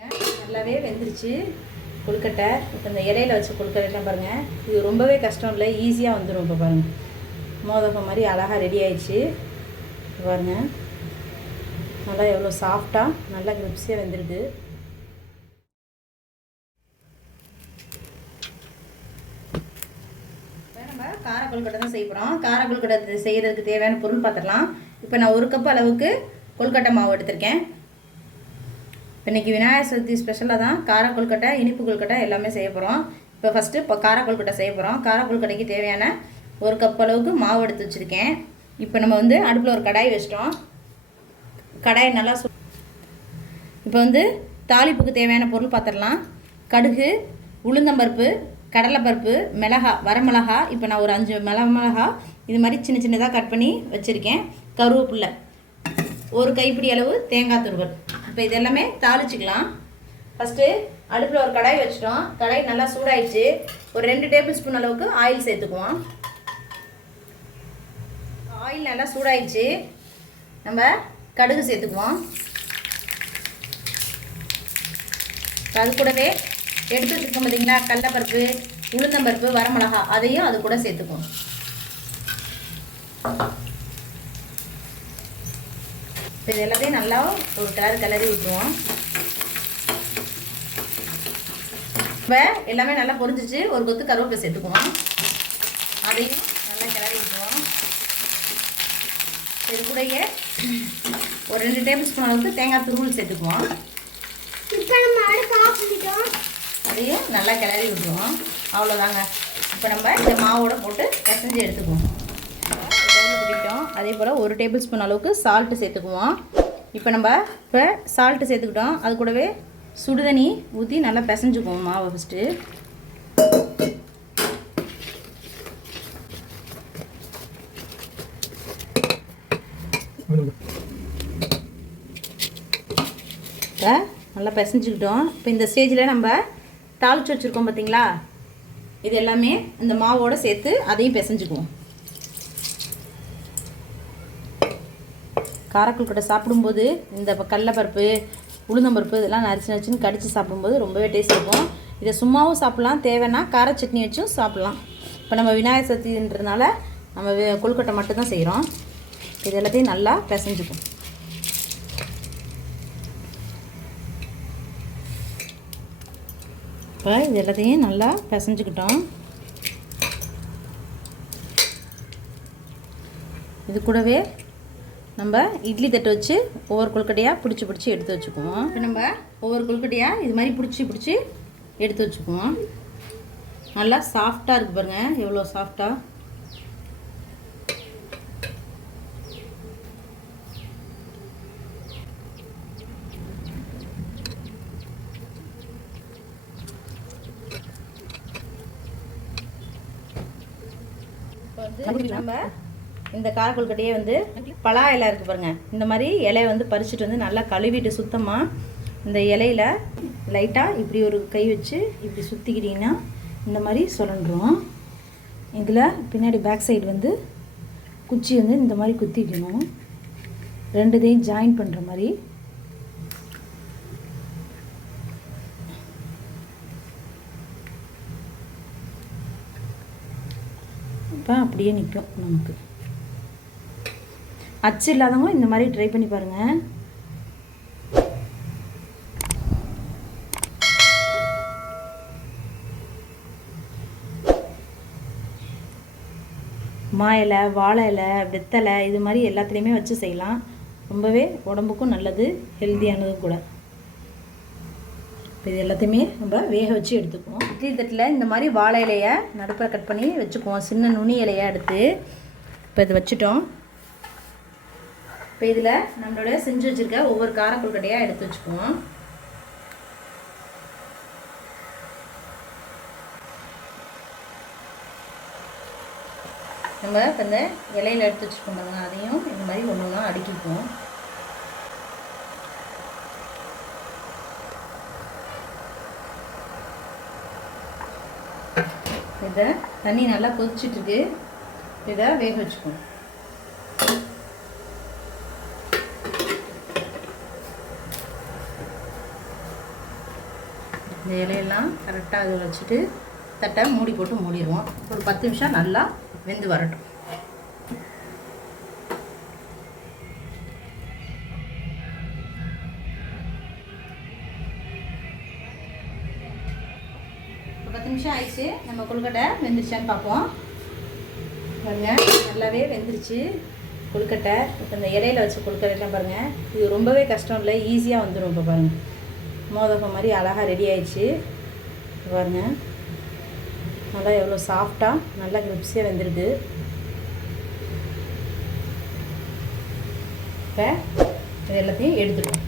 நல்லாவே வெந்துருச்சு கொழுக்கட்டை. இப்போ இந்த இலையில வச்சு கொழுக்கட்டைலாம் பாருங்கள், இது ரொம்பவே கஷ்டம் இல்லை, ஈஸியாக வந்துடும். இப்போ பாருங்கள், மோதகம் மாதிரி அழகாக ரெடி ஆயிடுச்சு. பாருங்கள், நல்லா எவ்வளோ சாஃப்டாக நல்லா கிரிப்ஸியாக வெந்திருக்கு. இப்போ நம்ம கார கொழுக்கட்டை தான் செய்ய போகிறோம். கார கொழுக்கட்டை செய்கிறதுக்கு தேவையான பொருள் பார்த்துடலாம். இப்போ நான் 1 கப் அளவுக்கு கொழுக்கட்டை மாவு எடுத்திருக்கேன். இன்றைக்கி விநாயகர் சதுர்த்தி ஸ்பெஷலாக தான் கார கொழுக்கட்டை, இனிப்பு கொழுக்கட்டை எல்லாமே செய்ய போகிறோம். இப்போ கார கொழுக்கட்டை செய்ய போகிறோம். கார கொழுக்கட்டைக்கு தேவையான 1 கப் அளவுக்கு மாவு எடுத்து வச்சுருக்கேன். இப்போ நம்ம அடுப்பில் ஒரு கடாய் வச்சிட்டோம். கடாயை நல்லா இப்போ தாளிப்புக்கு தேவையான பொருள் பார்த்துடலாம். கடுகு, உளுந்தம்பருப்பு, கடலைப்பருப்பு, மிளகா, வரமிளகா. இப்போ நான் ஒரு 5 மிளகா இது மாதிரி சின்ன சின்னதாக கட் பண்ணி வச்சுருக்கேன். கருவேப்பில்லை, 1 கைப்பிடி அளவு தேங்காய் துருவல். இப்போ இதெல்லாமே தாளிச்சிக்கலாம். ஃபஸ்ட்டு அடுப்பில் ஒரு கடாய் வச்சிட்டோம். கடாய் நல்லா சூடாயிடுச்சு. ஒரு 2 டேபிள் ஸ்பூன் அளவுக்கு ஆயில் சேர்த்துக்குவோம். ஆயில் நல்லா சூடாயிடுச்சு. நம்ம கடுகு சேர்த்துக்குவோம். அது கூடவே எடுத்து வச்சுருக்கோம் பார்த்தீங்களா, கடலைப்பருப்பு, உளுந்தம்பருப்பு, வரமிளகா, அதையும் அது கூட சேர்த்துக்குவோம். இப்போ இது எல்லாத்தையும் நல்லா ஒரு கிளறி விட்டுருவோம். இப்போ எல்லாமே நல்லா பொரிஞ்சிச்சு. ஒரு கொத்து கருவேப்பிலை சேர்த்துக்குவோம். அதையும் நல்லா கிளறி விட்டுருவோம். இது கூடயே ஒரு 2 டேபிள் ஸ்பூன் அளவுக்கு தேங்காய் துருவல் சேர்த்துக்குவோம். இப்போ நம்ம அடுப்பு ஆஃப் பண்ணிட்டோம். அதையும் நல்லா கிளறி விட்டுருவோம். அவ்வளோதாங்க. இப்போ நம்ம இந்த மாவோட போட்டு பிசைஞ்சு எடுத்துக்குவோம். அதே போல் 1 டேபிள் ஸ்பூன் அளவுக்கு சால்ட்டு சேர்த்துக்குவோம். இப்போ சால்ட்டு சேர்த்துக்கிட்டோம். அது கூடவே சுடுதண்ணி ஊற்றி நல்லா பிசைஞ்சுக்குவோம் மாவை ஃபஸ்ட்டு. இப்போ நல்லா பிசைஞ்சுக்கிட்டோம். இப்போ இந்த ஸ்டேஜில் நம்ம தாளித்து வச்சுருக்கோம் பார்த்தீங்களா, இது எல்லாமே இந்த மாவோடு சேர்த்து அதையும் பிசைஞ்சுக்குவோம். காரக்கொழுக்கட்டை சாப்பிடும்போது இந்த கடலைப்பருப்பு, உளுந்தம்பருப்பு இதெல்லாம் நரிச்சுன்னு கடித்து சாப்பிடும்போது ரொம்பவே டேஸ்ட் இருக்கும். இதை சும்மாவும் சாப்பிட்லாம், தேவைன்னா கார சட்னி வச்சும் சாப்பிட்லாம். இப்போ நம்ம விநாயகர் சதுர்த்தின்றதுனால நம்ம கொழுக்கட்டை மட்டும்தான் செய்கிறோம். இது எல்லாத்தையும் நல்லா பிசைஞ்சுக்கும். இப்போ இது எல்லாத்தையும் நல்லா பிசைஞ்சுக்கிட்டோம். இது கூடவே நம்ம இட்லி தட்டு வச்சு ஒவ்வொரு கொழுக்கட்டையாக பிடிச்சி எடுத்து வச்சுக்குவோம். இப்போ நம்ம ஒவ்வொரு கொழுக்கட்டையாக இது மாதிரி பிடிச்சி எடுத்து வச்சுக்குவோம். நல்லா சாஃப்டாக இருக்குது பாருங்கள், எவ்வளோ சாஃப்டாக. நம்ம இந்த காரக்கொழுக்கட்டையே பலா இலை இருக்குது பாருங்கள், இந்த மாதிரி இலையை பறிச்சுட்டு நல்லா கழுவிட்டு சுத்தமாக இந்த இலையில் லைட்டாக இப்படி ஒரு கை வச்சு இப்படி சுற்றிக்கிட்டிங்கன்னா இந்த மாதிரி சுழன்றும். இதில் பின்னாடி பேக் சைடு குச்சி இந்த மாதிரி குத்திக்கணும். 2தையும் ஜாயின் பண்ணுற மாதிரி. இப்போ அப்படியே நிற்கும். நமக்கு அச்சு இல்லாதவங்க இந்த மாதிரி ட்ரை பண்ணி பாருங்கள். மா இலை, வாழை இலை, வெத்தலை இது மாதிரி எல்லாத்துலேயுமே வச்சு செய்யலாம். ரொம்பவே உடம்புக்கும் நல்லது, ஹெல்த்தியானதும் கூட. இப்போ இது எல்லாத்தையுமே நம்ம வேக வச்சு எடுத்துக்குவோம். இட்லி தட்டில் இந்த மாதிரி வாழை இலையை நடுப்பில் கட் பண்ணி வச்சுக்குவோம். சின்ன நுனி இலையை எடுத்து இப்போ இது வச்சுட்டோம். இப்போ இதில் நம்மளோட செஞ்சு வச்சுருக்க ஒவ்வொரு காரக்கொழுக்கட்டையாக எடுத்து வச்சுக்குவோம். நம்ம இப்போ இந்த இலையில் எடுத்து வச்சுருக்கோம் பாருங்க, அதையும் இந்த மாதிரி ஒன்று ஒன்றா அடுக்கிக்குவோம். இதை தண்ணி நல்லா கொதிச்சிட்ருக்கு. இதை வேக வச்சுக்குவோம். இந்த இலையெல்லாம் கரெக்டாக அதை வச்சுட்டு தட்டை மூடி போட்டு மூடிடுவோம். ஒரு 10 நிமிஷம் நல்லா வெந்து வரட்டும். இப்போ 10 நிமிஷம் ஆயிடுச்சு. நம்ம கொழுக்கட்டை வெந்துருச்சான்னு பார்ப்போம். பாருங்கள், நல்லாவே வெந்துருச்சு கொழுக்கட்டை. இப்போ இந்த இலையில வச்ச கொழுக்கட்டைலாம் பாருங்கள், இது ரொம்பவே கஷ்டம் இல்லை, ஈஸியாக வந்துடும். இப்போ பாருங்கள், மோதகம் மாதிரி அழகாக ரெடி ஆயிடுச்சு. பாருங்கள், நல்லா எவ்வளோ சாஃப்டாக நல்லா கிரிப்ஸியாக வெந்திருக்கு. இப்போ இது எல்லாத்தையும் எடுத்துடுவோம்.